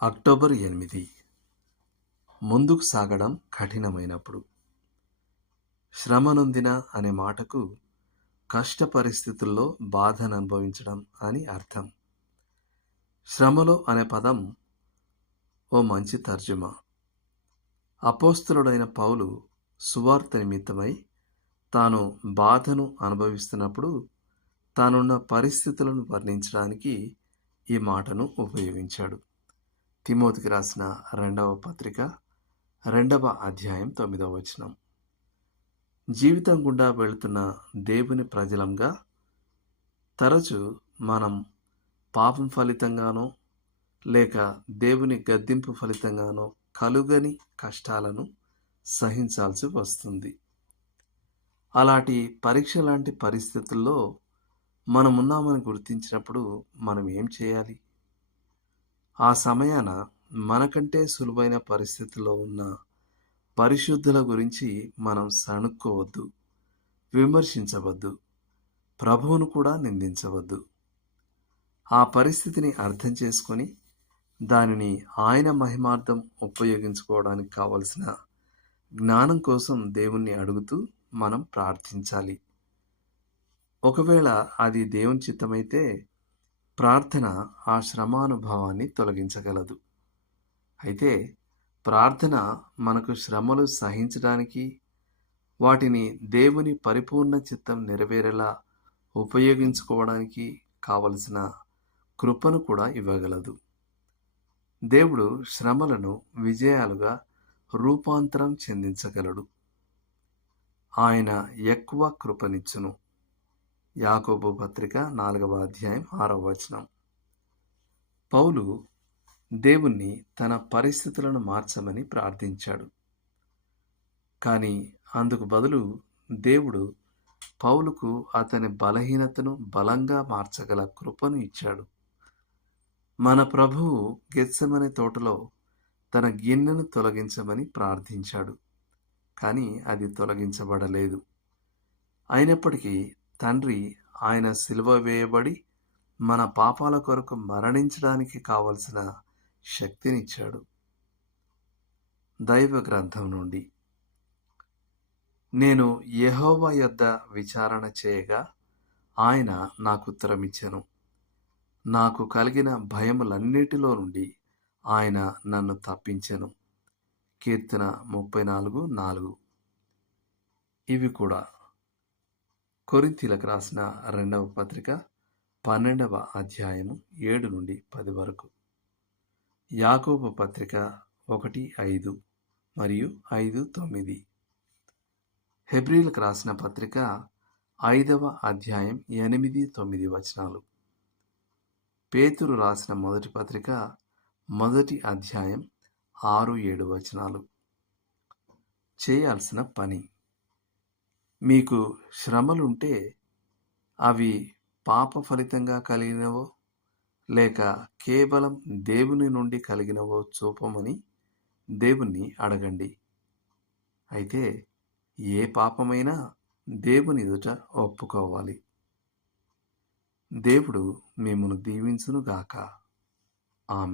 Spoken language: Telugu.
అక్టోబర్ 8. ముందుకు సాగడం కఠినమైనప్పుడు. శ్రమనొందిన అనే మాటకు కష్ట పరిస్థితుల్లో బాధను అనుభవించడం అని అర్థం. శ్రమలో అనే పదం ఓ మంచి తర్జుమా. అపోస్తలుడైన పౌలు సువార్త నిమిత్తమై తాను బాధను అనుభవిస్తున్నప్పుడు తానున్న పరిస్థితులను వర్ణించడానికి ఈ మాటను ఉపయోగించాడు. తిమోతికి రాసిన 2వ పత్రిక 2వ అధ్యాయం 9వ వచనం. జీవితం గుండా వెళుతున్న దేవుని ప్రజలంగా తరచు మనం పాపం ఫలితంగానో లేక దేవుని గద్దింపు ఫలితంగానో కలుగని కష్టాలను సహించాల్సి వస్తుంది. అలాంటి పరీక్ష లాంటి పరిస్థితుల్లో మనమున్నామని గుర్తించినప్పుడు మనం ఏం చేయాలి? ఆ సమయాన మనకంటే సులువైన పరిస్థితుల్లో ఉన్న పరిశుద్ధుల గురించి మనం సణుక్కోవద్దు, విమర్శించవద్దు, ప్రభువును కూడా నిందించవద్దు. ఆ పరిస్థితిని అర్థం చేసుకొని దానిని ఆయన మహిమార్థం ఉపయోగించుకోవడానికి కావలసిన జ్ఞానం కోసం దేవుణ్ణి అడుగుతూ మనం ప్రార్థించాలి. ఒకవేళ అది దేవుని చిత్తమైతే ప్రార్థన ఆ శ్రమానుభవాన్ని తొలగించగలదు. అయితే ప్రార్థన మనకు శ్రమలు సహించడానికి, వాటిని దేవుని పరిపూర్ణ చిత్తం నెరవేరేలా ఉపయోగించుకోవడానికి కావలసిన కృపను కూడా ఇవ్వగలదు. దేవుడు శ్రమలను విజయాలుగా రూపాంతరం చెందించగలడు. ఆయన ఎక్కువ కృపనిచ్చును. యాకోబు పత్రిక 4వ అధ్యాయం 6వ వచనం. పౌలు దేవుణ్ణి తన పరిస్థితులను మార్చమని ప్రార్థించాడు. కానీ అందుకు బదులు దేవుడు పౌలుకు అతని బలహీనతను బలంగా మార్చగల కృపను ఇచ్చాడు. మన ప్రభువు గెత్సెమనే తోటలో తన గిన్నెను తొలగించమని ప్రార్థించాడు. కానీ అది తొలగించబడలేదు. అయినప్పటికీ తండ్రి ఆయన సిలువ వేయబడి మన పాపాల కొరకు మరణించడానికి కావలసిన శక్తినిచ్చాడు. దైవ గ్రంథం నుండి. నేను యెహోవా యొద్ద విచారణ చేయగా ఆయన నాకు ఉత్తరమిచ్చెను. నాకు కలిగిన భయములన్నిటిలో నుండి ఆయన నన్ను తప్పించెను. కీర్తన 34:4. ఇవి కూడా కొరింథీలకు రాసిన 2వ పత్రిక 12వ అధ్యాయము 7 నుండి 10 వరకు. యాకోబు పత్రిక 1:5 మరియు 5:9. హెబ్రీలకు రాసిన పత్రిక 5వ అధ్యాయం 8-9 వచనాలు. పేతురు రాసిన మొదటి పత్రిక 1వ అధ్యాయం 6-7 వచనాలు. చేయాల్సిన పని. మీకు శ్రమలుంటే అవి పాప ఫలితంగా కలిగినవో లేక కేవలం దేవుని నుండి కలిగినవో చూపమని దేవుణ్ణి అడగండి. అయితే ఏ పాపమైనా దేవుని ఎదుట ఒప్పుకోవాలి. దేవుడు మిమ్మును దీవించునుగాక. ఆమేన్.